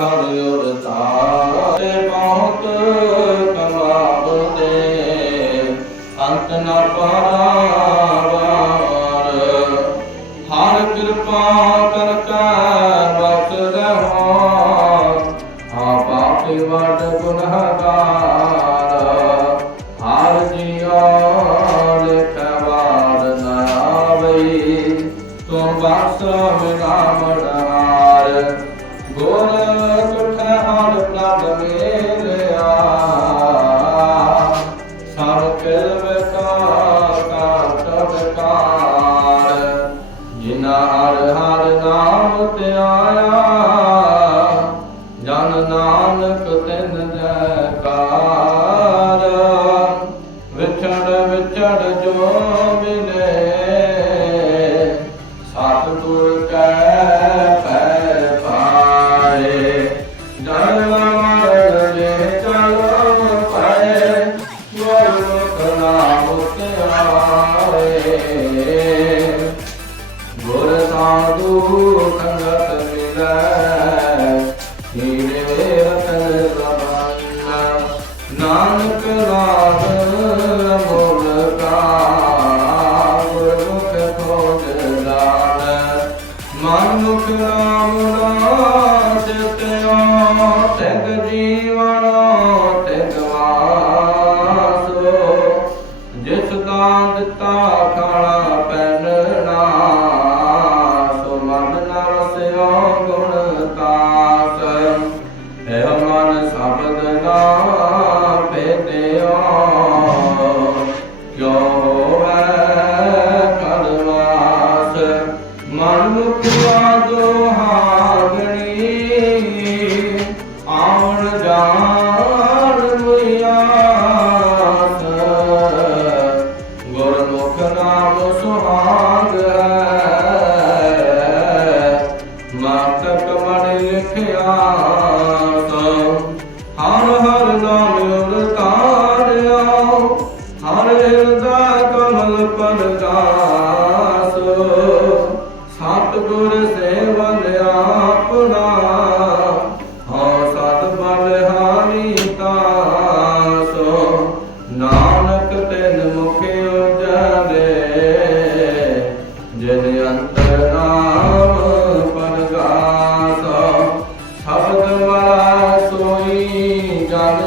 ਹਰ ਉਰਤਾਰੇ ਬਹੁਤ ਕਮਾਵਦੇ ਅੰਤ ਨ ਪਾਰਾਵਾਰ ਹਰ ਕਿਰਪਾ ਕਰ ਕੈ ਬਖਸ਼ ਰਹੋ ਆਪੇ ਵਡ ਗੁਨਹਗਾਰ। ਜਿਨਾ ਹਰ ਹਰ ਨਾਮ ਧਿਆਇਆ ਜਨ ਨਾਨਕ ਤਿਨ ਜੈਕਾਰ। ਵਿਛੜ ਵਿਛੜ ਜੋ ਮਨੁਖ ਨਾਮ ਨਾਮ ਤਿਉ ਤਿਗ ਜੀਵਨ ਤਿਗ ਵਾਸੋ। ਜਿਸ ਦਾ ਦਿੱਤਾ ਖਾਣਾ ਪਹਿਨਣਾ ਮਨ ਮੁਖਵਾ ਦੁਹਾਗਣੀ ਆਉਣ ਜਾਣ ਮੁਆਸ ਗੁਰਮੁਖ ਨਾਮ ਸੁਹਾਗ ਹੈ, ਮਾਤਕ ਮਨ ਲਿਖਿਆ ਸੋ ਹਰ ਹਰ ਨਾਮ ਉਰਤਾਰਿਆ ਹਰ ਹਿਰਦਾ ਕਮਲ ਪਰਗਾਸ